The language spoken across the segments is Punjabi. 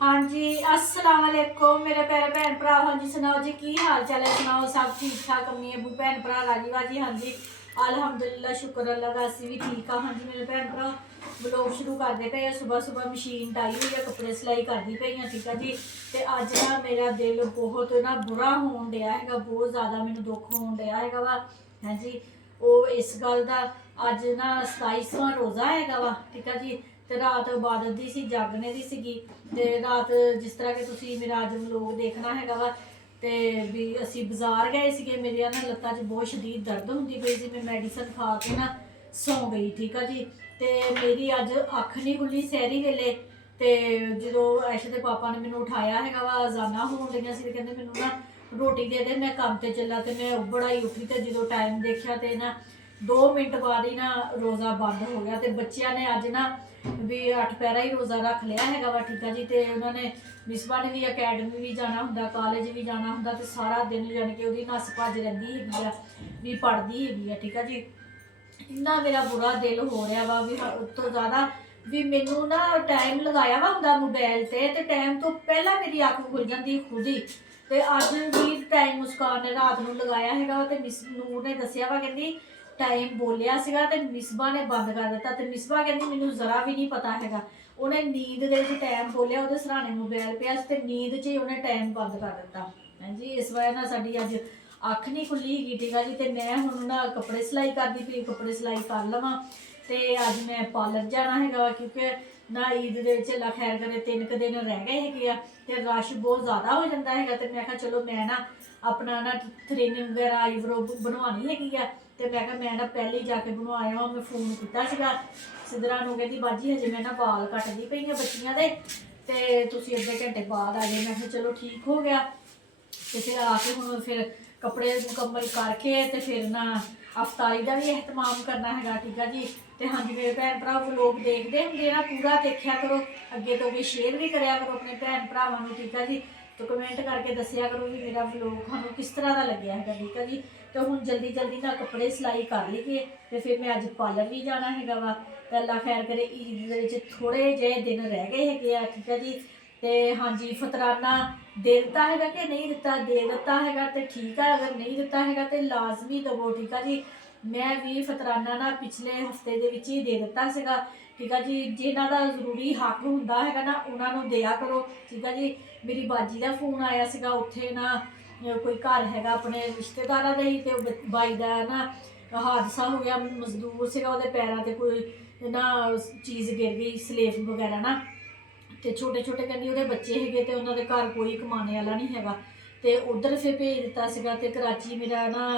हाँ जी, अस्सलाम वालेकुम मेरे प्यारे भैन भरा। हाँ जी सुनाओ जी, की हाल चाल है? सुनाओ सब ठीक ठाक? अम्मी अबू भैन भरा राजी बाजी? हाँ जी अलहमदुलिल्लाह, शुक्र अल्लाह का, असी भी ठीक हाँ। हाँ जी मेरे भैन भरा ब्लॉग शुरू करते पे हैं। सुबह सुबह मशीन डाई हुई है, कपड़े सिलाई करती पई हाँ। ठीक है जी। तो अज ना मेरा दिल बहुत ना बुरा होन डया है, बहुत ज़्यादा मैनू दुख होन डया है वा। हाँ जी, वो इस गल का अज ना 27वां रोज़ा है वा। ठीक है जी। तो रात इबादत दी सी, जागने दी सीगी। ते रात जिस तरह कि तुसी मेरा अज व्लॉग देखना है वा। तो भी असी बाजार गए थे, मेरे ना लत्तां च बहुत शदीद दर्द होंदी पई सी। मैं मैडिसन खा के ना सौ गई। ठीक है जी। तो मेरी अज अख नहीं खुली सैरी वेले। तो जो ऐश के पापा ने मैनू उठाया है वा, अजाना होन लगियां सी, कहंदे मैनू ना रोटी दे दे, मैं काम ते चला। तो मैं उबड़ आई उठी, तो जो टाइम देखा तो ना 2 मिनट बाद ही ना रोज़ा बंद हो गया। तो बच्चों ने अज ना भी 8 पैरा ही रोज़ा रख लिया है वा। ठीक है जी। तो उन्होंने मिसबा ने भी अकैडमी भी जाना होंगे, कॉलेज भी जाना होंगे। तो सारा दिन जाने कि वो नस भज रही है, भी पढ़ती है। ठीक है जी। इन्ना मेरा बुरा दिल हो रहा वा भी उस तो ज़्यादा भी मैनू ना टाइम लगाया वा होंगे मोबाइल से, टाइम तो पहला मेरी अख खुल जाती खुद ही। तो अज भी टाइम मुस्कान ने रात को लगाया है। तो मिस नूर ने दसिया वा, कहती टाइम बोलिया सीगा ते मिसबा ने बंद कर दिता। तो मिसबा कहती मैनू जरा भी नहीं पता है, उन्हें नींद के टाइम बोलिया, वो सराहने मोबाइल पिया तो नींद च ही उन्हें टाइम बंद कर दिता। हाँ जी, इस वजह ना साड़ी अज अख नहीं खुली हैगी। ठीक है जी। तो मैं हूँ ना कपड़े सिलाई करती पई, कपड़े सिलाई कर लवां। तो अज मैं पार्लर जाना है, क्योंकि ना ईद के अल्लाह खैर करे 3 दिन रह गए है। तो रश बहुत ज़्यादा हो जाता है। तो मैं चलो मैं ना अपना ना थ्रेनिंग वगैरह आईब्रो बनवानी है। तो मैं ना पहले ही जाके बनवाया वा। मैं फोन किया सिद्धरा को, कहती बाजी हजे मैं ना बाल कटदी पई हाँ बच्चियां दे, तो तुसीं अद्धे घंटे बाद आ जाए। मैं चलो ठीक हो गया। तो फिर आके हूँ फिर कपड़े मुकम्मल करके तो फिर ना अफ्तारी का भी एहतमाम करना है। ठीक है जी। तो हाँ जी मेरे भैन भरा लोग देखते होंगे ना, पूरा देखा करो, अगे तो भी शेयर भी कराया करो अपने भैन भरावां। ठीक है जी। तो कमेंट करके दसिया करो भी मेरा व्लॉग थानू किस तरह का लग्या है। ठीक है जी। तो हूँ जल्दी जल्दी ना कपड़े सिलाई कर लीए, तो फिर मैं अज पार्लर भी जाना है वा। तो अल्लाह खैर करे ईद थोड़े जे दिन रह गए है। ठीक है जी। तो हाँ जी, फतराना दे दिता है कि नहीं दिता, दे दिता है तो ठीक है, अगर नहीं दिता है तो लाजमी दवो। ठीक है जी। मैं भी फतराना ना पिछले हफ्ते के ही दे दिता सीगा। ठीक है जी। जिन्हों का जरूरी हक होंदा है ना उन्होंने दिया करो। ठीक है जी। मेरी बाजी का फोन आया सीगा, उत्थे ना कोई घर है अपने रिश्तेदारा का ही, तो बाई का ना हादसा हो गया, मजदूर सीगा, वो पैरों से कोई ना चीज़ गिर गई, स्लेफ वगैरह ना। तो छोटे छोटे कहती वो बच्चे है, तो उन्होंने घर कोई कमाने वाला नहीं है। तो उधर फिर भेज दिता सीगा। तो कराची मेरा ना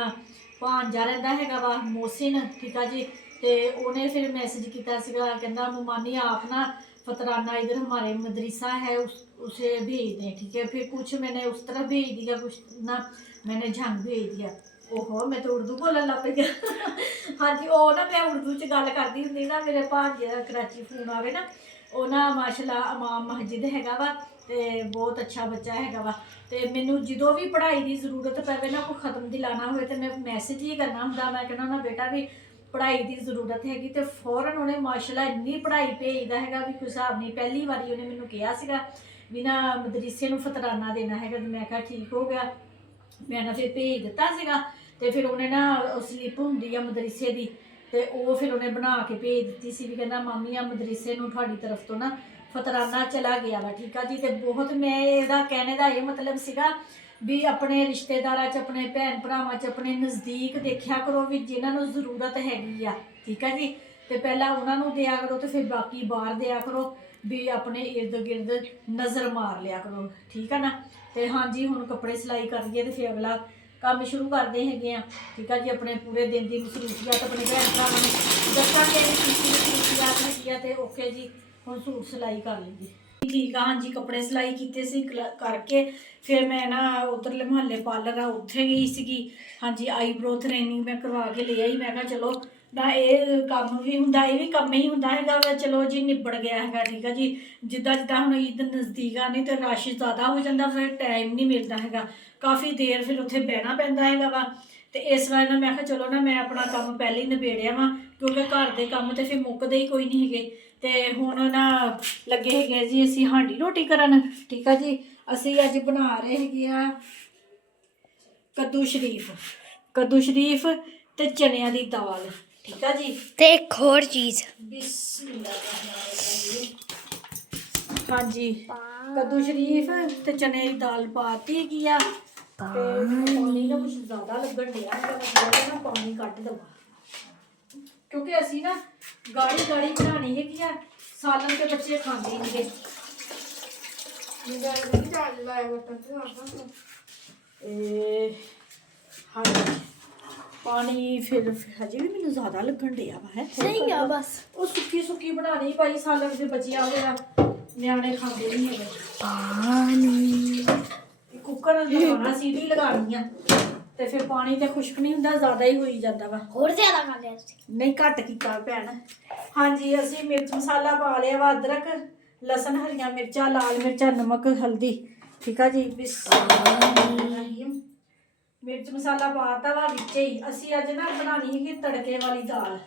भांजा रहिंदा है वा, मोहसिन। ठीक है जी। तो उन्हें फिर मैसेज किया सीगा, कहना ममानी आप ना फतराना इधर हमारे मदरसा है उसे भेज दें। ठीक है। फिर कुछ मैंने उस तरफ भेज दिया, कुछ ना मैंने झंग भेज दिया। ओहो, मैं तो उर्दू बोलन लग पई। हाँ जी, वो ना मैं उर्दू च गल करती हुंदी ना, मेरे भांजे दा कराची फोन आवे ना, वो ना माशाल्लाह इमाम मस्जिद है वा, तो बहुत अच्छा बच्चा है वा। तो मैनू जो भी पढ़ाई की जरूरत पवे ना, कोई खत्म दिलाना हो तो मैं मैसेज ही करना होंगे। मैं कहना ना बेटा भी पढ़ाई की जरूरत हैगी, तो फौरन उन्हें माशाल्लाह इन्नी पढ़ाई भेजदा है भी कोई हिसाब नहीं। पहली बारी उन्हें मैनू कहा सीगा भी ना मदरसे नूं फतराना देना है। तो मैं कहा ठीक हो गया। मैं ना फिर भेज दिता सीगा। तो फिर उन्हें ना स्लिप होंदी है मदरसे की, तो वो फिर उन्हें बना के भेज दी सी भी, कहना मामी आ मदरसे नूं तुहाडी तरफ तो ना फतराना चला गया वा। ठीक है जी। तो बहुत मैं ਇਹਦਾ कहने का यह मतलब सीगा भी अपने रिश्तेदारां च, अपने भैन भरावां च, अपने नज़दीक देखा करो भी जिन्होंने जरूरत हैगी आ। ठीक है जी। तो पहला उन्होंने दिया करो, तो फिर बाकी बाहर दिया करो, भी अपने इर्द गिर्द नज़र मार लिया करो। ठीक है ना। तो हाँ जी, हूँ कपड़े सिलाई करिए तो फिर अगला काम शुरू करते हैं। ठीक है जी। अपने पूरे दिन की मसरूफियत अपने भैन भरावां नूं दस्सांगे भी की मसरूफियत हैगी आ। तो ओके जी, हूँ सूट सिलाई कर लीजिए। ठीक है। हाँ जी, कपड़े सिलाई किए सी करके फिर मैं ना उधरले मुहल्ले पार्लर आ उत्थे गई सी। हाँ जी, आईब्रो थ्रेनिंग मैं करवा के ले आई। मैं कहा चलो ना ये काम भी होंगे, ये भी काम ही होंगे है, चलो जी निबड़ गया है। ठीक है जी। जिदा जिदा हम ईद नज़दीक आनी तो रश ज़्यादा हो जाता, फिर टाइम नहीं मिलता है, काफ़ी देर फिर उत्थे बहना पैंदा है वा। तो इस वजह मैं कहा चलो ना मैं अपना काम पहले ही नबेड़िया वा, क्योंकि घर के काम तो फिर मुकते ही कोई नहीं है। ਤੇ ਹੁਣ ਨਾ ਲੱਗੇ ਹੈਗੇ ਜੀ ਅਸੀਂ ਹਾਂਡੀ ਰੋਟੀ ਕਰਨ। ਠੀਕ ਆ ਜੀ, ਅਸੀਂ ਅੱਜ ਬਣਾ ਰਹੇ ਹੈਗੇ ਆ ਕੱਦੂ ਸ਼ਰੀਫ ਤੇ ਚਨਿਆਂ ਦੀ ਦਾਲ। ਠੀਕ ਆ ਜੀ, ਤੇ ਇੱਕ ਹੋਰ ਚੀਜ਼ ਹਾਂਜੀ ਕੱਦੂ ਸ਼ਰੀਫ ਤੇ ਚਨੇ ਦੀ ਦਾਲ ਪਾਤੀ ਹੈਗੀ ਆ। ਤੇ ਪਾਣੀ ਨਾ ਕੁਛ ਜ਼ਿਆਦਾ ਲੱਗਣ ਡਿਆ ਨਾ, ਪਾਣੀ ਕੱਢ ਦਵਾ ਕਿਉਂਕਿ ਅਸੀਂ ਨਾ ਗਾੜੀ ਬਣਾਉਣੀ ਹੈਗੀ ਆ। ਸਾਲਨ ਤੇ ਬੱਚੇ ਖਾਂਦੇ ਨਹੀਂਗੇ। ਹਾਂਜੀ ਪਾਣੀ ਫਿਰ ਹਜੇ ਵੀ ਮੈਨੂੰ ਜ਼ਿਆਦਾ ਲੱਗਣ ਡਿਆ ਵਾ ਹੈ। ਸਹੀ ਆ ਬਸ। ਉਹ ਸੁੱਕੀ ਬਣਾਣੀ ਭਾਈ, ਸਾਲਨ ਤੇ ਬਚਿਆ ਹੋਇਆ ਨਿਆਣੇ ਖਾਂਦੇ ਨਹੀਂ ਹੈਗੇ। ਪਾਣੀ ਕੁੱਕਰ ਲਗਾਉਣਾ, ਸੀਟੀ ਲਗਾਉਣੀ ਆ ਤੇ ਫਿਰ ਪਾਣੀ ਤੇ ਖੁਸ਼ਕ ਨਹੀਂ ਹੁੰਦਾ, ਜ਼ਿਆਦਾ ਹੀ ਹੋਈ ਜਾਂਦਾ ਵਾ। ਹੋਰ ਜ਼ਿਆਦਾ ਖਾ ਲਿਆ ਤੁਸੀਂ? ਨਹੀਂ ਘੱਟ ਕੀਤਾ ਭੈਣ। ਹਾਂਜੀ ਅਸੀਂ ਮਿਰਚ ਮਸਾਲਾ ਪਾ ਲਿਆ ਵਾ, ਅਦਰਕ ਲਸਣ ਹਰੀਆਂ ਮਿਰਚਾਂ ਲਾਲ ਮਿਰਚਾਂ ਨਮਕ ਹਲਦੀ। ਠੀਕ ਆ ਜੀ, ਮਿਰਚ ਮਸਾਲਾ ਪਾਤਾ ਵਾ ਵਿੱਚ ਹੀ। ਅਸੀਂ ਅੱਜ ਨਾ ਬਣਾਉਣੀ ਹੈਗੀ ਤੜਕੇ ਵਾਲੀ ਦਾਲ,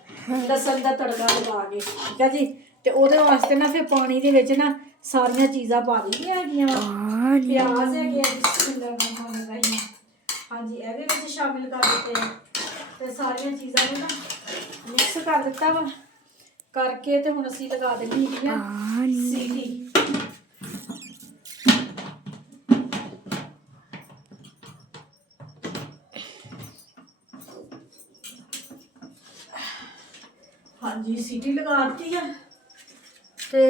ਲਸਣ ਦਾ ਤੜਕਾ ਲਗਾ ਕੇ। ਠੀਕ ਆ ਜੀ, ਤੇ ਉਹਦੇ ਵਾਸਤੇ ਨਾ ਫਿਰ ਪਾਣੀ ਦੇ ਵਿੱਚ ਨਾ ਸਾਰੀਆਂ ਚੀਜ਼ਾਂ ਪਾ ਦਿੱਤੀਆਂ ਹੈਗੀਆਂ ਵਾ। ਪਿਆਜ਼ ਹੈਗੇ ਆ, ਹਾਂਜੀ ਇਹ ਵੀ ਵਿੱਚ ਸ਼ਾਮਿਲ ਕਰ ਦਿੱਤੇ ਆ ਤੇ ਸਾਰੀਆਂ ਚੀਜ਼ਾਂ ਨੂੰ ਨਾ ਮਿਕਸ ਕਰ ਦਿੱਤਾ ਵਾ ਕਰਕੇ। ਤੇ ਹੁਣ ਅਸੀਂ ਲਗਾ ਦੇਣੀ ਹੈਗੀ ਆ ਸੀਟੀ। ਹਾਂਜੀ ਸੀਟੀ ਲਗਾ ਦਿੱਤੀ ਆ ਤੇ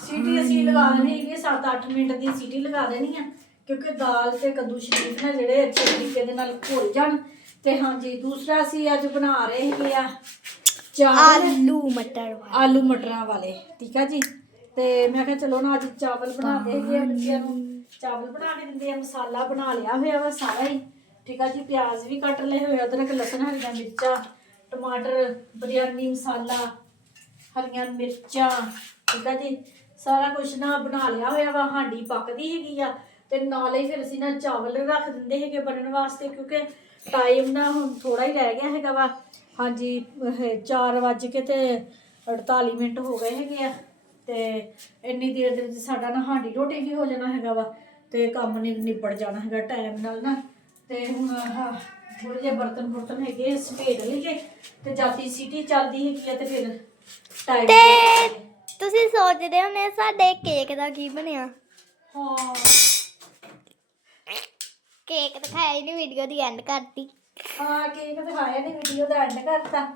ਸੀਟੀ ਅਸੀਂ ਲਗਾ ਦੇਣੀ ਹੈਗੀ 7-8 ਮਿੰਟ ਦੀ ਸੀਟੀ ਲਗਾ ਦੇਣੀ ਆ, ਕਿਉਂਕਿ ਦਾਲ ਤੇ ਕੱਦੂ ਸ਼ਰੀਫ ਨਾ ਜਿਹੜੇ ਅੱਛੇ ਤਰੀਕੇ ਦੇ ਨਾਲ ਘੁਲ ਜਾਣ। ਤੇ ਹਾਂਜੀ ਦੂਸਰਾ ਅਸੀਂ ਅੱਜ ਬਣਾ ਰਹੇ ਹੈਗੇ ਆ ਆਲੂ ਮਟਰਾਂ ਵਾਲੇ। ਠੀਕ ਆ ਜੀ, ਤੇ ਮੈਂ ਕਿਹਾ ਚਲੋ ਨਾ ਅੱਜ ਚਾਵਲ ਬਣਾਦੇ ਹੈਗੇ ਆ, ਬੱਚਿਆਂ ਨੂੰ ਚਾਵਲ ਬਣਾ ਕੇ ਦਿੰਦੇ ਆ। ਮਸਾਲਾ ਬਣਾ ਲਿਆ ਹੋਇਆ ਵਾ ਸਾਰਾ ਹੀ। ਠੀਕ ਆ ਜੀ, ਪਿਆਜ਼ ਵੀ ਕੱਟ ਲਏ ਹੋਏ, ਅਦਰਕ ਲਸਣ ਹਰੀਆਂ ਮਿਰਚਾਂ ਟਮਾਟਰ ਬਿਰਯਾਨੀ ਮਸਾਲਾ ਹਰੀਆਂ ਮਿਰਚਾਂ। ਠੀਕ ਆ ਜੀ, ਸਾਰਾ ਕੁਛ ਨਾ ਬਣਾ ਲਿਆ ਹੋਇਆ ਵਾ। ਹਾਂਡੀ ਪੱਕਦੀ ਹੈਗੀ ਆ ਤੇ ਨਾਲੇ ਫਿਰ ਅਸੀਂ ਨਾ ਚਾਵਲ ਰੱਖ ਦਿੰਦੇ ਹੈਗੇ ਬਣਨ ਵਾਸਤੇ, ਕਿਉਂਕਿ ਟਾਈਮ ਨਾ ਹੁਣ ਥੋੜਾ ਹੀ ਰਹਿ ਗਿਆ ਹੈਗਾ ਵਾ। ਹਾਂਜੀ 4:48 ਹੋ ਗਏ ਹੈਗੇ ਆ ਤੇ ਇੰਨੀ ਦੇਰ ਦੇ ਵਿੱਚ ਸਾਡਾ ਨਾ ਹਾਂਡੀ ਰੋਟੀ ਵੀ ਹੋ ਜਾਣਾ ਹੈਗਾ ਵਾ ਤੇ ਕੰਮ ਨਿਬੜ ਜਾਣਾ ਹੈਗਾ ਟਾਈਮ ਨਾਲ ਨਾ। ਤੇ ਹੁਣ ਥੋੜੇ ਜਿਹੇ ਬਰਤਨ ਹੈਗੇ ਸਮੇਟ ਲਈਏ ਤੇ ਜਾਤੀ ਸੀਟੀ ਚੱਲਦੀ ਹੈਗੀ ਆ ਤੇ ਫਿਰ ਟਾਈਮ ਤੇ ਤੁਸੀਂ ਸੋਚਦੇ ਹੋਣੇ ਸਾਡੇ ਕੇਕ ਦਾ ਕੀ ਬਣਿਆ? ਹਾਂ ਕੇਕ ਦਿਖਾਇਆ ਹੀ ਨਹੀਂ, ਵੀਡੀਓ ਦੀ ਐਂਡ ਕਰਤੀ। ਹਾਂ ਕੇਕ ਦਿਖਾਇਆ ਨਹੀਂ, ਵੀਡੀਓ ਦਾ ਐਂਡ ਕਰਤਾ।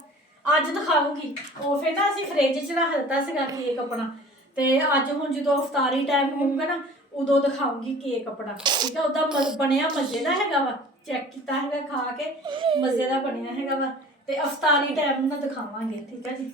ਅੱਜ ਦਿਖਾਊਂਗੀ। ਉਹ ਫਿਰ ਨਾ ਅਸੀਂ ਫ੍ਰਿਜ 'ਚ ਰੱਖ ਦਿੱਤਾ ਸੀਗਾ ਕੇਕ ਆਪਣਾ, ਤੇ ਅੱਜ ਹੁਣ ਜਦੋਂ ਅਫਤਾਰੀ ਟਾਈਮ ਹੋਊਗਾ ਨਾ ਉਦੋਂ ਦਿਖਾਊਂਗੀ ਕੇਕ ਆਪਣਾ। ਠੀਕ ਆ, ਉਹਦਾ ਬਣਿਆ ਮਜ਼ੇ ਦਾ ਹੈਗਾ ਵਾ, ਚੈੱਕ ਕੀਤਾ ਹੈਗਾ ਖਾ ਕੇ, ਮਜ਼ੇ ਦਾ ਬਣਿਆ ਹੈਗਾ ਵਾ। ਤੇ ਅਫਤਾਰੀ ਟਾਈਮ ਨਾਲ ਦਿਖਾਵਾਂਗੇ। ਠੀਕ ਆ ਜੀ,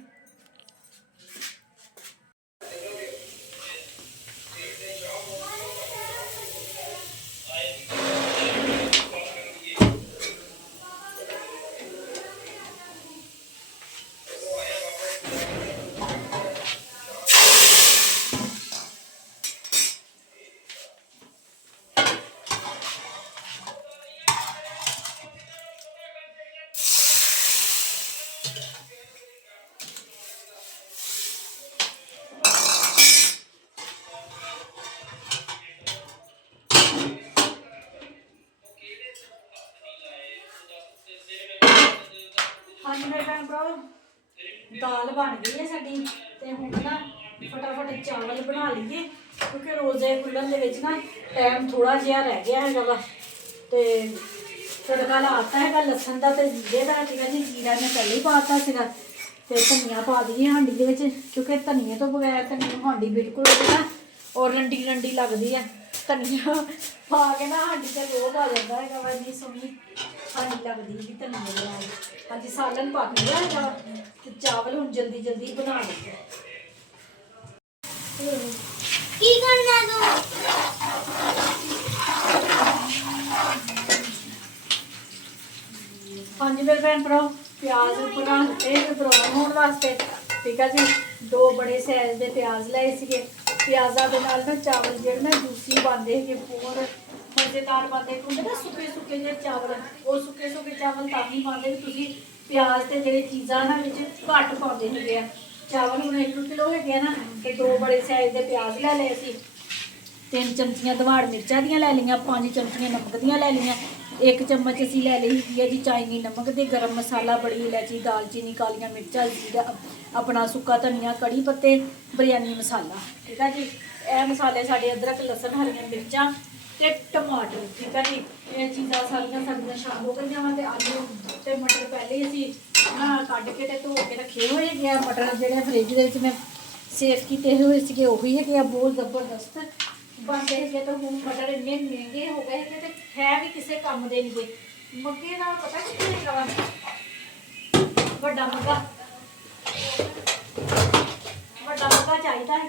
ਹਾਂਜੀ ਮੇਰੇ ਭੈਣ ਭਰਾ ਦਾਲ ਬਣ ਗਈ ਹੈ ਸਾਡੀ। ਤੇ ਹੁਣ ਨਾ ਫਟਾਫਟ ਚਾਵਲ ਬਣਾ ਲਈਏ, ਕਿਉਂਕਿ ਰੋਜ਼ੇ ਖੁੱਲ੍ਹਣ ਦੇ ਵਿੱਚ ਨਾ ਟਾਈਮ ਥੋੜਾ ਜਿਹਾ ਰਹਿ ਗਿਆ ਹੈਗਾ ਵਾ। ਤੇ ਤੜਕਾ ਲਾਤਾ ਹੈਗਾ ਲਸਣ ਦਾ ਤੇ ਜੀਰੇ ਦਾ। ਠੀਕ ਹੈ ਜੀ, ਜੀਰਾ ਮੈਂ ਪਹਿਲੇ ਹੀ ਪਾਤਾ ਸੀਗਾ ਤੇ ਧਨੀਆ ਪਾ ਦਈਏ ਹਾਂਡੀ ਦੇ ਵਿੱਚ, ਕਿਉਂਕਿ ਧਨੀਏ ਤੋਂ ਬਗੈਰ ਤਾਂ ਮੈਨੂੰ ਹਾਂਡੀ ਬਿਲਕੁਲ ਨਾ ਔਰ ਰੰਡੀ ਲੱਗਦੀ ਆ। ਧਨੀਆ ਪਾ ਕੇ ਨਾ ਹਾਂਡੀ ਤੇ ਰੋਹ ਪਾ ਜਾਂਦਾ ਹੈਗਾ ਵਾ, ਇੰਨੀ ਸੋਹਣੀ ਹਾਂਡੀ ਲੱਗਦੀ ਹੈਗੀ ਧਨੀਏ ਦੇ ਨਾਲ। ਹਾਂਜੀ ਸਾਲਨ ਪੱਕ ਗਿਆ ਹੈਗਾ ਤੇ ਚਾਵਲ ਹੁਣ ਜਲਦੀ ਬਣਾ ਲਈਏ। ਕੀ ਕਰਨਾ ਤੂੰ? ਹਾਂਜੀ ਮੇਰੇ ਭੈਣ ਭਰਾ ਪਿਆਜ਼ ਬਣਾ ਦਿੱਤੇ ਬਰਾਉਨ ਹੋਣ ਵਾਸਤੇ। ਠੀਕ ਆ ਜੀ, 2 ਬੜੇ ਸਾਈਜ਼ ਦੇ ਪਿਆਜ਼ ਲਏ ਸੀਗੇ। ਪਿਆਜ਼ਾਂ ਦੇ ਨਾਲ ਨਾ ਚਾਵਲ ਜਿਹੜੇ ਨਾ ਜੂਸੀ ਬਣਦੇ ਹੈਗੇ, ਬਹੁਤ ਮਜ਼ੇਦਾਰ ਬਣਦੇ ਹੁੰਦੇ ਨਾ ਸੁੱਕੇ ਸੁੱਕੇ ਜਿਹੇ ਚਾਵਲ। ਉਹ ਸੁੱਕੇ ਸੁੱਕੇ ਚਾਵਲ ਤਾਂ ਨਹੀਂ ਪਾਉਂਦੇ ਵੀ ਤੁਸੀਂ ਪਿਆਜ਼ ਤੇ ਜਿਹੜੇ ਚੀਜ਼ਾਂ ਨਾ ਵਿੱਚ ਘੱਟ ਪਾਉਂਦੇ ਹੁੰਦੇ ਆ। ਚਾਵਲ ਹੁਣ 1 ਕਿਲੋ ਹੈਗੇ ਆ ਨਾ, ਤੇ 2 ਬੜੇ ਸਾਈਜ਼ ਦੇ ਪਿਆਜ਼ ਲੈ ਲਏ ਅਸੀਂ, 3 ਚਮਚੀਆਂ ਦਵਾੜ ਮਿਰਚਾਂ ਦੀਆਂ ਲੈ ਲਈਆਂ, 5 ਚਮਚੀਆਂ ਨਮਕ ਦੀਆਂ ਲੈ ਲਈਆਂ, 1 ਚਮਚ ਅਸੀਂ ਲੈ ਲਈ ਹੈ ਜੀ ਚਾਈਨੀ ਨਮਕ ਤੇ ਗਰਮ ਮਸਾਲਾ, ਬੜੀ ਇਲਾਇਚੀ, ਦਾਲਚੀਨੀ, ਕਾਲੀਆਂ ਮਿਰਚਾਂ, ਜੀਰਾ, ਆਪਣਾ ਸੁੱਕਾ ਧਨੀਆ, ਕੜੀ ਪੱਤੇ, ਬਿਰਯਾਨੀ ਮਸਾਲਾ। ਠੀਕ ਹੈ ਜੀ। ਇਹ ਮਸਾਲੇ ਸਾਡੇ ਅਦਰਕ, ਲਸਣ, ਹਰੀਆਂ ਮਿਰਚਾਂ ਤੇ ਟਮਾਟਰ। ਠੀਕ ਹੈ ਜੀ। ਇਹ ਚੀਜ਼ਾਂ ਸਾਰੀਆਂ ਸਾਡੀਆਂ ਸ਼ਾਮ ਹੋ ਗਈਆਂ ਵਾ। ਤੇ ਆਲੂ ਤੇ ਮਟਰ ਪਹਿਲੇ ਹੀ ਅਸੀਂ ਕੱਢ ਕੇ ਤੇ ਧੋ ਕੇ ਰੱਖੇ ਹੋਏ ਹੈਗੇ ਆ। ਮਟਰ ਜਿਹੜੇ ਫਰਿੱਜ ਦੇ ਵਿੱਚ ਮੈਂ ਸੇਫ ਕੀਤੇ ਹੋਏ ਸੀਗੇ ਉਹੀ ਹੈਗੇ ਆ, ਬਹੁਤ ਜ਼ਬਰਦਸਤ ਬਣਦੇ ਹੈਗੇ। ਤਾਂ ਹੁਣ ਮਟਰ ਇੰਨੇ ਮਹਿੰਗੇ ਹੋ ਗਏ ਹੈਗੇ ਤੇ ਹੈ ਵੀ ਕਿਸੇ ਕੰਮ ਦੇ ਨਹੀਂ ਗੇ। ਮੱਗੇ ਨਾਲ ਪਤਾ ਕਿੱਥੇ ਹੈਗਾ ਵਾ ਵੱਡਾ ਮੱਗਾ, ਵੱਡਾ ਮੱਗਾ ਚਾਹੀਦਾ ਹੈ।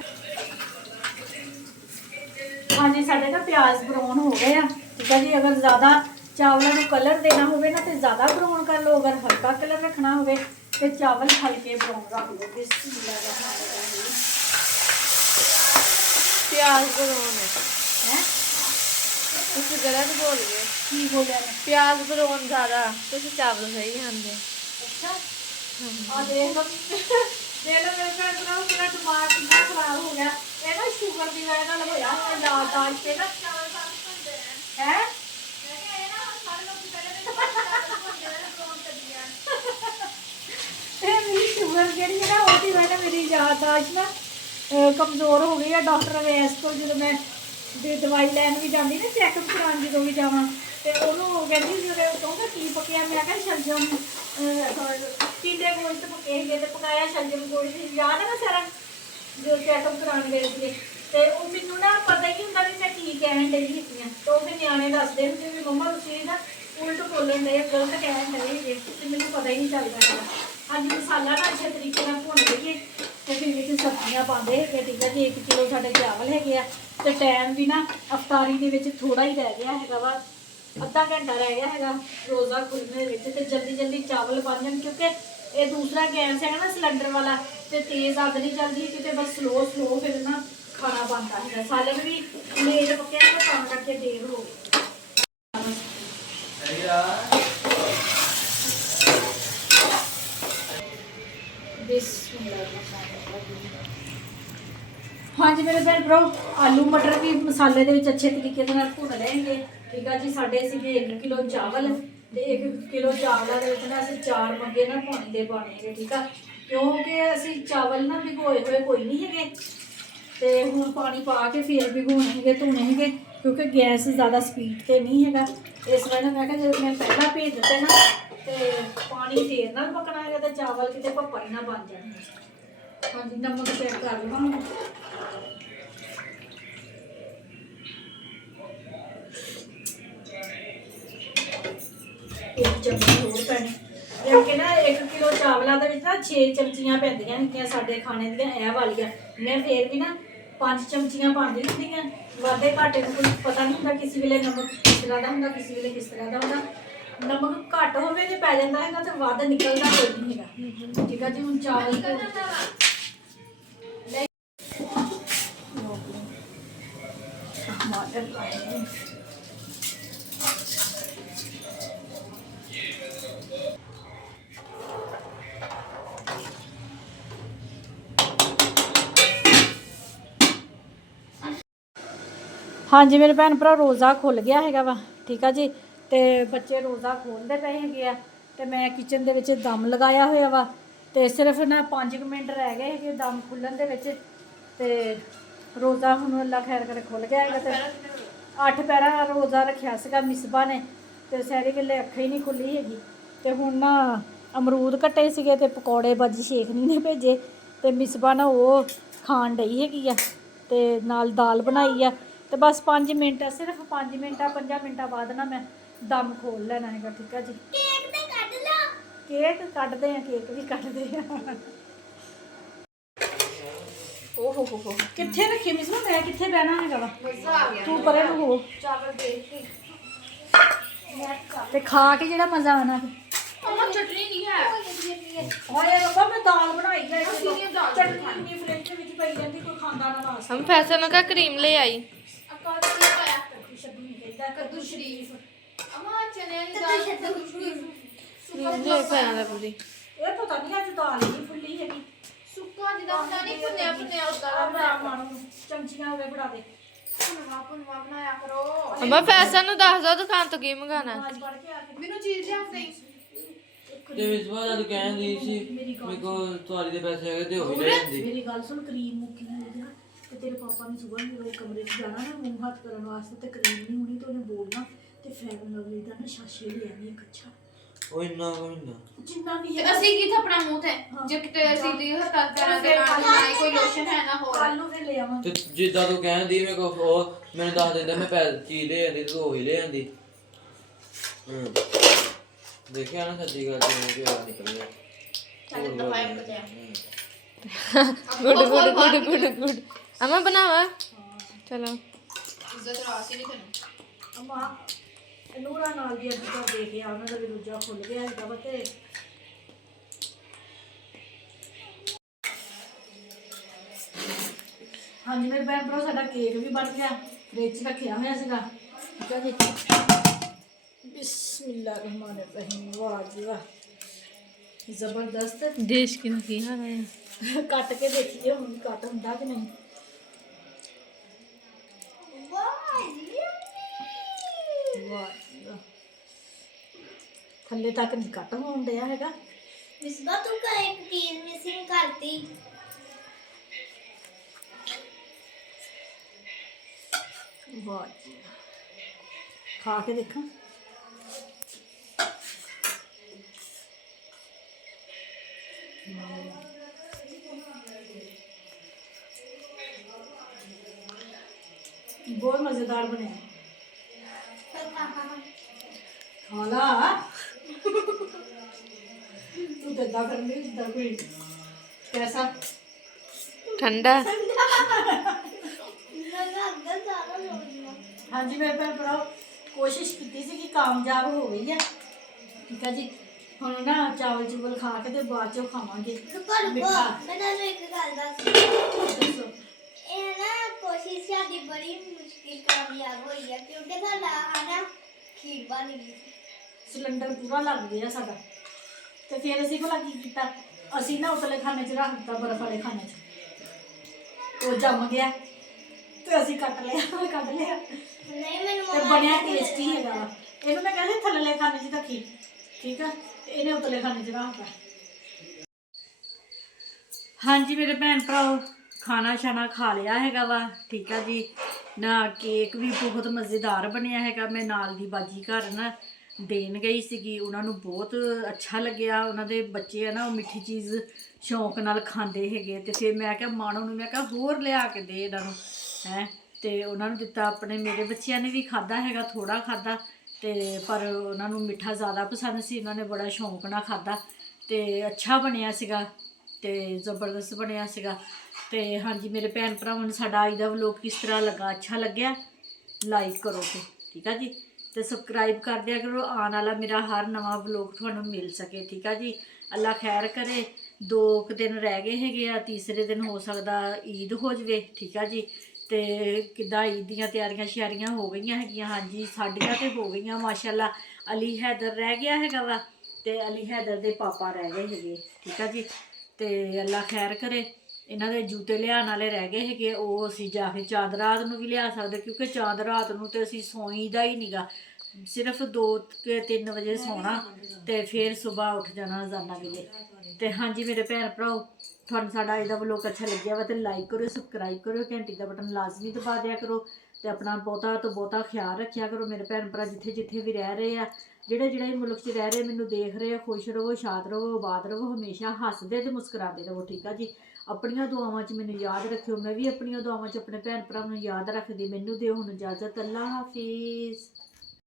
ਹਾਂਜੀ, ਸਾਡੇ ਨਾ ਪਿਆਜ਼ ਬਰਾਉਨ ਹੋ ਗਏ ਆ। ਠੀਕ ਹੈ ਜੀ। ਅਗਰ ਜ਼ਿਆਦਾ ਚਾਵਲਾਂ ਨੂੰ ਕਲਰ ਦੇਣਾ ਹੋਵੇ ਨਾ ਤੇ ਜ਼ਿਆਦਾ ਬਰਾਉਨ ਕਰ ਲਓ, ਅਗਰ ਹਲਕਾ ਕਲਰ ਰੱਖਣਾ ਹੋਵੇ ਤੇ ਚਾਵਲ ਹਲਕੇ ਬਰਾਉਨ ਰੱਖ ਲਓ। ਪਿਆਜ਼ ਬਰਾਉਨ ਹੈ ਤੁਸੀਂ ਗਲਤ ਬੋਲ ਗਏ। ਕੀ ਬੋਲਿਆ ਮੈਂ? ਪਿਆਜ਼ ਬਰਾਉਨ ਜ਼ਿਆਦਾ, ਤੁਸੀਂ ਚਾਵਲ ਸਹੀ ਖਾਂਦੇ। ਅੱਛਾ, ਆ ਦੇਖ ਲਓ ਮੇਰੇ ਭੈਣ ਭਰਾ ਮੇਰਾ ਦਿਮਾਗ ਕਿੰਨਾ ਖਰਾਬ ਹੋ ਗਿਆ। ਇਹ ਨਾ ਸ਼ੂਗਰ ਦੀ ਵਜ੍ਹਾ ਨਾਲ ਹੋਇਆ ਹੋਇਆ ਯਾਦਦਾਸ਼ਤ ਤੇ ਨਾ ਹੈ। ਇਹ ਮੇਰੀ ਸ਼ੂਗਰ ਜਿਹੜੀ ਹੈ ਨਾ ਉਹਦੀ ਵਜ੍ਹਾ ਨਾਲ ਮੇਰੀ ਯਾਦਦਾਸ਼ਤ ਨਾ ਕਮਜ਼ੋਰ ਹੋ ਗਈ ਆ। ਡਾਕਟਰ ਅਵੇਸ ਕੋਲ ਜਦੋਂ ਮੈਂ ਦਵਾਈ ਲੈਣ ਵੀ ਜਾਂਦੀ ਨਾ, ਚੈੱਕਅਪ ਕਰਾਉਣ ਜਦੋਂ ਵੀ ਜਾਵਾਂ, ਤੇ ਉਹਨੂੰ ਕਹਿੰਦੀ ਜਦੋਂ ਕਹੂੰਗਾ ਕੀ ਪੱਕਿਆ, ਮੈਂ ਕਿਹਾ ਸ਼ਲਜਮ ਟਿੰਡੇ ਗੋਸ਼ਤ ਪੱਕੇ ਹੈਗੇ ਤੇ ਪਕਾਇਆ ਸ਼ਲਜਮ ਗੋਸ਼ਤ। ਯਾਦ ਹੈ ਨਾ ਸਾਰਾ ਜੋ ਚੈੱਕਅਪ ਕਰਾਉਣ ਗਏ ਸੀਗੇ। ਤੇ ਉਹ ਮੈਨੂੰ ਨਾ ਪਤਾ ਹੀ ਹੁੰਦਾ ਵੀ ਮੈਂ ਕੀ ਕਹਿਣ ਡਈ ਹੈਗੀ ਆ। ਤੇ ਉਹ ਫਿਰ ਨਿਆਣੇ ਦੱਸਦੇ ਹੁੰਦੇ ਵੀ ਮੰਮਾ ਤੁਸੀਂ ਨਾ ਉਲਟ ਬੋਲਣ ਡਏ, ਗਲਤ ਕਹਿਣ ਡਏ ਹੈਗੇ, ਤੇ ਮੈਨੂੰ ਪਤਾ ਹੀ ਨਹੀਂ ਚੱਲਦਾ ਹੈਗਾ। ਹਾਂਜੀ, ਮਸਾਲਾ ਨਾ ਅੱਛੇ ਤਰੀਕੇ ਨਾਲ ਭੁੰਨ ਲਈਏ ਤੇ ਫਿਰ ਵਿੱਚ ਸਬਜ਼ੀਆਂ ਪਾਉਂਦੇ ਹੈਗੇ। ਠੀਕ ਹੈ ਜੀ। 1 ਕਿਲੋ ਸਾਡੇ ਚਾਵਲ ਹੈਗੇ ਆ ਤੇ ਟਾਈਮ ਵੀ ਨਾ ਅਫਤਾਰੀ ਦੇ ਵਿੱਚ ਥੋੜਾ ਹੀ ਰਹਿ ਗਿਆ ਹੈਗਾ ਵਾ, ਅੱਧਾ ਘੰਟਾ ਰਹਿ ਗਿਆ ਹੈਗਾ ਰੋਜ਼ਾ ਖੁੱਲ੍ਹਣ ਦੇ ਵਿੱਚ। ਤੇ ਜਲਦੀ ਜਲਦੀ ਚਾਵਲ ਬਣ ਜਾਣ ਕਿਉਂਕਿ ਇਹ ਦੂਸਰਾ ਗੈਸ ਹੈਗਾ ਨਾ ਸਿਲੰਡਰ ਵਾਲਾ, ਤੇ ਤੇਜ਼ ਅੱਗ ਨਹੀਂ ਚੱਲਦੀ ਕਿਤੇ, ਬਸ ਸਲੋ ਫਿਰ ਨਾ ਖਾਣਾ ਬਣਦਾ ਹੈਗਾ। ਸਾਲਨ ਵੀ ਲੇਟ ਪੱਕਿਆ ਤਾਂ ਕਰਕੇ ਦੇਰ ਹੋ ਗਈ। ਹਾਂਜੀ ਮੇਰੇ ਭੈਣ ਭਰਾ, ਆਲੂ ਮਟਰ ਵੀ ਮਸਾਲੇ ਦੇ ਵਿੱਚ ਅੱਛੇ ਤਰੀਕੇ ਦੇ ਨਾਲ ਭੁੰਨ ਲੈਣਗੇ। ਠੀਕ ਆ ਜੀ। ਸਾਡੇ ਸੀਗੇ 1 ਕਿਲੋ ਚਾਵਲ ਤੇ 1 ਕਿਲੋ ਚਾਵਲਾਂ ਦੇ ਵਿੱਚ ਨਾ ਅਸੀਂ 4 ਮੱਗੇ ਨਾ ਪਾਣੀ ਦੇ ਪਾਣੇਗੇ। ਠੀਕ ਆ, ਕਿਉਂਕਿ ਅਸੀਂ ਚਾਵਲ ਨਾ ਭਿਗੋਏ ਹੋਏ ਕੋਈ ਨਹੀਂ ਹੈਗੇ, ਤੇ ਹੁਣ ਪਾਣੀ ਪਾ ਕੇ ਫਿਰ ਭਿਗੋਣੇ ਹੈਗੇ, ਧੋਣੇ ਹੈਗੇ, ਕਿਉਂਕਿ ਗੈਸ ਜ਼ਿਆਦਾ ਸਪੀਡ ਤੇ ਨਹੀਂ ਹੈਗਾ। ਇਸ ਵਜ੍ਹਾ ਨਾਲ ਮੈਂ ਕਿਹਾ ਜਦੋਂ ਮੈਂ ਪਹਿਲਾਂ ਭੇਜ ਦਿੱਤੇ ਨਾ ਤੇ ਪਾਣੀ ਦੇਰ ਨਾਲ ਪਕਣਾ ਹੈਗਾ ਤੇ ਚਾਵਲ ਕਿਤੇ ਭੱਪਾ ਹੀ ਨਾ ਬਣ ਜਾਣ। ਹਾਂਜੀ, ਨਮਕ ਚੈੱਕ ਕਰ ਲਵਾਂ। ਇੱਕ ਚਮਚੀ ਹੋਰ ਪੈਣੀ, ਕਿਉਂਕਿ ਨਾ 1 ਕਿਲੋ ਚਾਵਲਾਂ ਦੇ ਵਿੱਚ ਨਾ 6 ਚਮਚੀਆਂ ਪੈਂਦੀਆਂ ਹੁੰਦੀਆਂ ਸਾਡੇ ਖਾਣੇ ਦੀਆਂ ਇਹ ਵਾਲੀਆਂ। ਮੈਂ ਫੇਰ ਵੀ ਨਾ 5 ਚਮਚੀਆਂ ਪਾਉਂਦੀ ਹੁੰਦੀਆਂ। ਵਾਧੇ ਘਾਟੇ ਨੂੰ ਕੋਈ ਪਤਾ ਨਹੀਂ ਹੁੰਦਾ, ਕਿਸੇ ਵੇਲੇ ਨਮਕ ਕਿਸ ਤਰ੍ਹਾਂ ਦਾ ਹੁੰਦਾ, ਕਿਸੇ ਵੇਲੇ ਕਿਸ ਤਰ੍ਹਾਂ ਦਾ ਹੁੰਦਾ। ਨਮਕ ਘੱਟ ਹੋਵੇ ਤੇ ਪੈ ਜਾਂਦਾ ਹੈਗਾ ਤੇ ਵੱਧ ਨਿਕਲਦਾ ਕੋਈ ਨਹੀਂ ਹੈਗਾ। ਠੀਕ ਆ ਜੀ। ਹੁਣ ਚਾਵਲ ਹਾਂਜੀ ਮੇਰੇ ਭੈਣ ਭਰਾ, ਰੋਜ਼ਾ ਖੁੱਲ ਗਿਆ ਹੈਗਾ ਵਾ। ਠੀਕ ਆ ਜੀ। ਤੇ ਬੱਚੇ ਰੋਜ਼ਾ ਖੋਲ੍ਹਦੇ ਪਏ ਹੈਗੇ ਆ ਤੇ ਮੈਂ ਕਿਚਨ ਦੇ ਵਿੱਚ ਦਮ ਲਗਾਇਆ ਹੋਇਆ ਵਾ, ਤੇ ਸਿਰਫ ਨਾ 5 ਮਿੰਟ ਰਹਿ ਗਏ ਹੈਗੇ ਦਮ ਖੁੱਲ੍ਹਣ ਦੇ ਵਿੱਚ। ਤੇ ਰੋਜ਼ਾ ਹੁਣ ਅੱਲਾ ਖੈਰ ਕਰੇ ਖੁੱਲ੍ਹ ਗਿਆ ਹੈਗਾ। ਤੇ 8 ਪੈਰਾ ਰੋਜ਼ਾ ਰੱਖਿਆ ਸੀਗਾ ਮਿਸਬਾ ਨੇ, ਤੇ ਸਹਿਰੇ ਵੇਲੇ ਅੱਖਾਂ ਹੀ ਨਹੀਂ ਖੁੱਲ੍ਹੀ ਹੈਗੀ। ਤੇ ਹੁਣ ਨਾ ਅਮਰੂਦ ਕੱਟੇ ਸੀਗੇ ਤੇ ਪਕੌੜੇ ਬਾਜੀ ਸ਼ੇਖਨੀ ਨੇ ਭੇਜੇ, ਤੇ ਮਿਸਬਾ ਨਾ ਉਹ ਖਾਣ ਡਈ ਹੈਗੀ ਆ, ਤੇ ਨਾਲ ਦਾਲ ਬਣਾਈ ਆ। ਤੇ ਬਸ 5 ਮਿੰਟ, ਸਿਰਫ 5 ਮਿੰਟਾਂ 5 ਮਿੰਟਾਂ ਬਾਅਦ ਨਾ ਮੈਂ ਦਮ ਖੋਲ ਲੈਣਾ ਹੈਗਾ। ਠੀਕ ਆ ਜੀ। ਕੇਕ ਤੇ ਕੱਢ ਲਓ। ਕੇਕ ਕੱਢਦੇ ਆ, ਕੇਕ ਵੀ ਕੱਢਦੇ ਆ। ਓਹ ਹੋ ਕਿੱਥੇ ਰੱਖੀ ਮਿਸ, ਮੈਂ ਕਿੱਥੇ ਬਹਿਣਾ ਹੈਗਾ ਵਾ? ਤੂੰ ਪਰੇ ਨੂੰ ਹੋ, ਚਾਵਲ ਦੇਖ ਕੇ ਤੇ ਖਾ ਕੇ ਜਿਹੜਾ ਮਜ਼ਾ ਆਣਾ। ਚਟਨੀ ਨਹੀਂ ਹੈ। ਹੋਏ ਰੱਬਾ, ਮੈਂ ਦਾਲ ਬਣਾਈ ਹੈ, ਚਟਨੀ ਫ੍ਰਿਜ ਦੇ ਵਿੱਚ ਪਈ ਜਾਂਦੀ, ਕੋਈ ਖਾਂਦਾ ਨਾ। हम फैसल का क्रीम ले आई। ਦਾ ਕੱਦੂ ਸ਼ਰੀਫ। ਅਮਾ ਚਨੇ ਦੀ ਦਾਲ ਕੱਦੂ ਸ਼ਰੀਫ ਨਹੀਂ ਪੈਣਾ ਦਾ ਪੂਰੀ ਇਹ ਪਤਾ ਨਹੀਂ ਅੱਜ ਦਾਲ ਨਹੀਂ ਫੁੱਲੀ ਹੈਗੀ। ਸੁੱਕਾ ਜਿੱਦਾਂ ਹੁੰਦਾ ਨਹੀਂ ਭੁੰਨਿਆ ਉਦਾਂ ਦਾ ਬਣਾ ਮਾਣੂ ਚਮਚੀਆਂ ਹੋਵੇ ਬਣਾ ਦੇ। ਭੁੰਨਵਾ ਬਣਾਇਆ ਕਰੋ। ਅਮਾ ਫੈਸਲ ਨੂੰ ਦੱਸ ਦੋ ਦੁਕਾਨ ਤੋਂ ਕੀ ਮੰਗਾਣਾ ਅੱਜ ਪੜ ਕੇ ਆ ਕੇ ਮੈਨੂੰ ਚੀਜ਼ ਲਿਆ ਦੇ। ਤੇ ਇਸ ਵਾਰ ਜਦ ਕਹਿੰਦੀ ਸੀ ਮੇਰੇ ਕੋਲ ਤੁਹਾਡੀ ਦੇ ਪੈਸੇ ਹੈਗੇ ਤੇ ਉਹ ਵੀ ਲੈ ਜਾਂਦੀ। ਮੇਰੀ ਗੱਲ ਸੁਣ, ਕਰੀਮ ਮੁੱਕੀ ਹੋਈ ਨਾ ਤੇ ਤੇਰੇ ਪਾਪਾ ਨੇ ਸੁਬਾਹ ਮੇਰੇ ਕਮਰੇ 'ਚ ਜਾਣਾ ਨਾ ਮੂੰਹ ਹੱਥ ਕਰਨ ਵਾਸਤੇ ਤੇ ਕਰੀਮ ਨਹੀਂ ਹੋਣੀ ਤੇ ਉਹਨੇ ਬੋਲਣਾ ਤੇ ਫੈਨ ਲਵਲੀ ਦਾ ਨਾ ਸ਼ਾਸ਼ੇ ਲੈ ਆਣੀ ਇੱਕ ਅੱਛਾ ਉਹ ਇੰਨਾ ਕੋਈ ਨਾ ਜਿੰਨਾ ਵੀ ਤੇ ਹੈ। ਅਸੀਂ ਕੀ ਥਪਣਾ ਮੂੰਹ ਤੇ ਜੇ ਕਿਤੇ ਅਸੀਂ ਦੀ ਹੱਥਾਂ ਪੈਰਾਂ ਦੇ ਨਾਲ ਨਾ ਕੋਈ ਲੋਸ਼ਨ ਹੈ ਨਾ ਹੋਰ। ਕੱਲ ਨੂੰ ਫਿਰ ਲੈ ਆਵਾਂ। ਤੇ ਜਿੱਦਾਂ ਤੂੰ ਕਹਿੰਦੀ ਮੇਰੇ ਕੋਲ ਉਹ ਮੈਨੂੰ ਦੱਸ ਦਿੰਦਾ ਮੈਂ ਪੈਸੇ ਚੀਜ਼ ਲੈ ਜਾਂਦੀ ਤੂੰ ਉਹ ਹੀ ਲੈ ਜਾਂਦੀ। ਦੇਖਿਆ ਨਾ ਸੱਚੀ ਗੱਲ ਤੇ ਕਿ ਆ ਨਿਕਲ ਗਿਆ। ਚੱਲ ਦਫਾਈ ਬਚਿਆ। ਗੁੱਡ ਅਮਾ ਬਣਾਵਾ ਚਲੋ ਇੱਜ਼ਤ ਰਾਸ ਹੀ ਨਹੀਂ ਤੈਨੂੰ। ਅਮਾ ਨੂਰਾ ਨਾਲ ਦੀ ਅੱਜ ਤਾਂ ਦੇਖ ਆ ਉਹਨਾਂ ਦਾ ਵੀ ਦੂਜਾ ਖੁੱਲ ਗਿਆ ਹੈਗਾ ਵਾ ਤੇ ਹਾਂਜੀ ਮੇਰੇ ਭੈਣ ਭਰਾ ਸਾਡਾ ਕੇਕ ਵੀ ਬਣ ਗਿਆ, ਫ੍ਰਿਜ 'ਚ ਰੱਖਿਆ ਹੋਇਆ ਸੀਗਾ। ਠੀਕ ਹੈ ਜੀ। ਬਿਸਮਿਲ੍ਲਾ ਰਹਿਮਾਨ ਰਹੀਮ। ਵਾਹ ਜੀ ਵਾਹ, ਜ਼ਬਰਦਸਤ। ਦੇਸ਼ ਕੀ ਕੀ ਹਾਲ ਹੈ ਕੱਟ ਕੇ ਦੇਖੀਏ ਹੁਣ ਕੱਟ ਹੁੰਦਾ ਕਿ ਨਹੀਂ। ਵਾਹ ਜੀ ਵਾਹ, ਥੱਲੇ ਤੱਕ ਨਹੀਂ ਕੱਟ ਹੋਣ ਡਿਆ ਹੈਗਾ। ਮਿਸਬਾ ਤੂੰ ਕਾ ਇੱਕ ਚੀਜ਼ ਮਿਸਿੰਗ ਕਰਤੀ। ਵਾਹ ਜੀ, ਖਾ ਕੇ ਦੇਖਾਂ। ਬਹੁਤ ਮਜ਼ੇਦਾਰ ਬਣਿਆ। ਖਾ ਲਾ ਤੂੰ ਤਾਂ ਇਦਾਂ ਕਰਨੀ ਜਿੱਦਾਂ ਕੋਈ ਕੈਸਾ ਠੰਡਾ ਹਾਂਜੀ ਮੇਰੇ ਭੈਣ ਭਰਾ ਕੋਸ਼ਿਸ਼ ਕੀਤੀ ਸੀ ਕਿ ਕਾਮਯਾਬ ਹੋ ਗਈ ਹੈ। ਠੀਕ ਹੈ ਜੀ। ਹੁਣ ਨਾ ਚਾਵਲ ਚੁਵਲ ਖਾ ਕੇ ਤੇ ਬਾਅਦ ਚੋਂ ਖਾਵਾਂਗੇ ਮਿੱਠਾ। ਮੈਂ ਤੁਹਾਨੂੰ ਇੱਕ ਗੱਲ ਦੱਸ। ਦੱਸੋ। ਇਹ ਨਾ ਕੋਸ਼ਿਸ਼ ਸਾਡੀ ਬੜੀ ਮੁਸ਼ਕਿਲ ਕਾਮਯਾਬ ਹੋਈ ਹੈ ਕਿਉਂਕਿ ਸਾਡਾ ਆਣਾ ਖੀਰ ਬਣ ਗਈ। ਸਿਲੰਡਰ ਪੂਰਾ ਲੱਗ ਗਿਆ ਸਾਡਾ ਤੇ ਫਿਰ ਅਸੀਂ ਭਲਾ ਕੀ ਕੀਤਾ, ਅਸੀਂ ਨਾ ਉਤਲੇ ਖਾਨੇ 'ਚ ਰੱਖ ਦਿੱਤਾ, ਬਰਫ ਵਾਲੇ ਖਾਨੇ 'ਚ। ਉਹ ਜੰਮ ਗਿਆ ਤੇ ਅਸੀਂ ਕੱਢ ਲਿਆ। ਨਹੀਂ ਮੈਨੂੰ ਤੇ ਬਣਿਆ ਟੇਸਟੀ ਹੈਗਾ ਵਾ। ਇਹਨੂੰ ਮੈਂ ਕਹਿੰਦੀ ਥੱਲੇ ਖਾਨੇ 'ਚ ਰੱਖੀ। ਠੀਕ ਆ, ਤੇ ਇਹਨੇ ਉਤਲੇ ਖਾਨੇ 'ਚ ਰੱਖਤਾ। ਹਾਂਜੀ ਮੇਰੇ ਭੈਣ ਭਰਾਓ ਖਾਣਾ ਛਾਣਾ ਖਾ ਲਿਆ ਹੈਗਾ ਵਾ। ਠੀਕ ਆ ਜੀ ਨਾ, ਕੇਕ ਵੀ ਬਹੁਤ ਮਜ਼ੇਦਾਰ ਬਣਿਆ ਹੈਗਾ। ਮੈਂ ਨਾਲ ਦੀ ਬਾਜੀ ਘਰ ਨਾ ਦੇਣ ਗਈ ਸੀਗੀ, ਉਹਨਾਂ ਨੂੰ ਬਹੁਤ ਅੱਛਾ ਲੱਗਿਆ। ਉਹਨਾਂ ਦੇ ਬੱਚੇ ਆ ਨਾ ਉਹ ਮਿੱਠੀ ਚੀਜ਼ ਸ਼ੌਂਕ ਨਾਲ ਖਾਂਦੇ ਹੈਗੇ। ਤੇ ਫਿਰ ਮੈਂ ਕਿਹਾ ਮਾਣੋ ਨੂੰ ਮੈਂ ਕਿਹਾ ਹੋਰ ਲਿਆ ਕੇ ਦੇ ਇਹਨਾਂ ਨੂੰ ਹੈ। ਤੇ ਉਹਨਾਂ ਨੂੰ ਦਿੱਤਾ। ਆਪਣੇ ਮੇਰੇ ਬੱਚਿਆਂ ਨੇ ਵੀ ਖਾਧਾ ਹੈਗਾ, ਥੋੜਾ ਖਾਧਾ ਤੇ ਪਰ ਉਹਨਾਂ ਨੂੰ ਮਿੱਠਾ ਜ਼ਿਆਦਾ ਪਸੰਦ ਸੀ। ਉਹਨਾਂ ਨੇ ਬੜਾ ਸ਼ੌਂਕ ਨਾਲ ਖਾਧਾ ਤੇ ਅੱਛਾ ਬਣਿਆ ਸੀਗਾ ਤੇ ਜ਼ਬਰਦਸਤ ਬਣਿਆ ਸੀਗਾ। ਤੇ ਹਾਂਜੀ ਮੇਰੇ ਭੈਣ ਭਰਾਵਾਂ ਨੂੰ ਸਾਡਾ ਅੱਜ ਦਾ ਵਲੋਗ ਕਿਸ ਤਰ੍ਹਾਂ ਲੱਗਾ, ਅੱਛਾ ਲੱਗਿਆ ਲਾਈਕ ਕਰੋ ਤੇ ਠੀਕ ਆ ਜੀ, ਤੇ ਸਬਸਕ੍ਰਾਈਬ ਕਰ ਦਿਆ ਕਰੋ। ਆਉਣ ਵਾਲਾ ਮੇਰਾ ਹਰ ਨਵਾਂ ਵਲੋਗ ਤੁਹਾਨੂੰ ਮਿਲ ਸਕੇ। ਠੀਕ ਆ ਜੀ। ਅੱਲਾ ਖੈਰ ਕਰੇ। 2 ਦਿਨ ਰਹਿ ਗਏ ਹੈਗੇ ਆ, ਤੀਸਰੇ ਦਿਨ ਹੋ ਸਕਦਾ ਈਦ ਹੋ ਜਾਵੇ। ਠੀਕ ਆ ਜੀ। ਤੇ ਕਿੱਦਾਂ ਈਦ ਦੀਆਂ ਤਿਆਰੀਆਂ ਸ਼ਿਆਰੀਆਂ ਹੋ ਗਈਆਂ ਹੈਗੀਆਂ। ਹਾਂਜੀ ਸਾਡੀਆਂ ਤੇ ਹੋ ਗਈਆਂ ਮਾਸ਼ਾਅੱਲਾ। ਅਲੀ ਹੈਦਰ ਰਹਿ ਗਿਆ ਹੈਗਾ ਵਾ ਤੇ ਅਲੀ ਹੈਦਰ ਦੇ ਪਾਪਾ ਰਹਿ ਗਏ ਹੈਗੇ। ਠੀਕ ਆ ਜੀ। ਤੇ ਅੱਲਾ ਖੈਰ ਕਰੇ। ਇਹਨਾਂ ਦੇ ਜੂਤੇ ਲਿਆਉਣ ਵਾਲੇ ਰਹਿ ਗਏ ਹੈਗੇ, ਉਹ ਅਸੀਂ ਜਾ ਕੇ ਚਾਂਦ ਰਾਤ ਨੂੰ ਵੀ ਲਿਆ ਸਕਦੇ ਕਿਉਂਕਿ ਚਾਂਦ ਰਾਤ ਨੂੰ ਤੇ ਅਸੀਂ ਸੌਈਦਾ ਹੀ ਨਹੀਂਗਾ। ਸਿਰਫ 2 ਕੇ 3 ਵਜੇ ਸੌਣਾ ਤੇ ਫਿਰ ਸਵੇਰ ਉੱਠ ਜਾਣਾ ਅਜ਼ਾਨਾਂ ਵੇਲੇ। ਤੇ ਹਾਂਜੀ ਮੇਰੇ ਭੈਣ ਭਰਾਓ ਤੁਹਾਨੂੰ ਸਾਡਾ ਅੱਜ ਦਾ ਵਲੋਗ ਅੱਛਾ ਲੱਗਿਆ ਵਾ ਤੇ ਲਾਈਕ ਕਰੋ, ਸਬਸਕ੍ਰਾਈਬ ਕਰੋ, ਘੰਟੀ ਦਾ ਬਟਨ ਲਾਜ਼ਮੀ ਦਬਾ ਦਿਆ ਕਰੋ ਤੇ ਆਪਣਾ ਬਹੁਤਾ ਤੋਂ ਬਹੁਤਾ ਖਿਆਲ ਰੱਖਿਆ ਕਰੋ। ਮੇਰੇ ਭੈਣ ਭਰਾ ਜਿੱਥੇ ਜਿੱਥੇ ਵੀ ਰਹਿ ਰਹੇ ਆ, ਜਿਹੜੇ ਮੁਲਕ 'ਚ ਰਹਿ ਰਹੇ ਮੈਨੂੰ ਦੇਖ ਰਹੇ ਆ, ਖੁਸ਼ ਰਹੋ, ਸ਼ਾਦ ਰਹੋ, ਆਬਾਦ ਰਹੋ, ਹਮੇਸ਼ਾ ਹੱਸਦੇ ਤੇ ਮੁਸਕਰਾਉਂਦੇ ਰਹੋ। ਠੀਕ ਆ ਜੀ। ਆਪਣੀਆਂ ਦੁਆਵਾਂ 'ਚ ਮੈਨੂੰ ਯਾਦ ਰੱਖਿਓ, ਮੈਂ ਵੀ ਆਪਣੀਆਂ ਦੁਆਵਾਂ 'ਚ ਆਪਣੇ ਭੈਣ ਭਰਾ ਨੂੰ ਯਾਦ ਰੱਖਦੀ। ਮੈਨੂੰ ਦਿਓ ਹੁਣ ਇਜਾਜ਼ਤ। ਅੱਲਾ ਹਾਫਿਜ਼।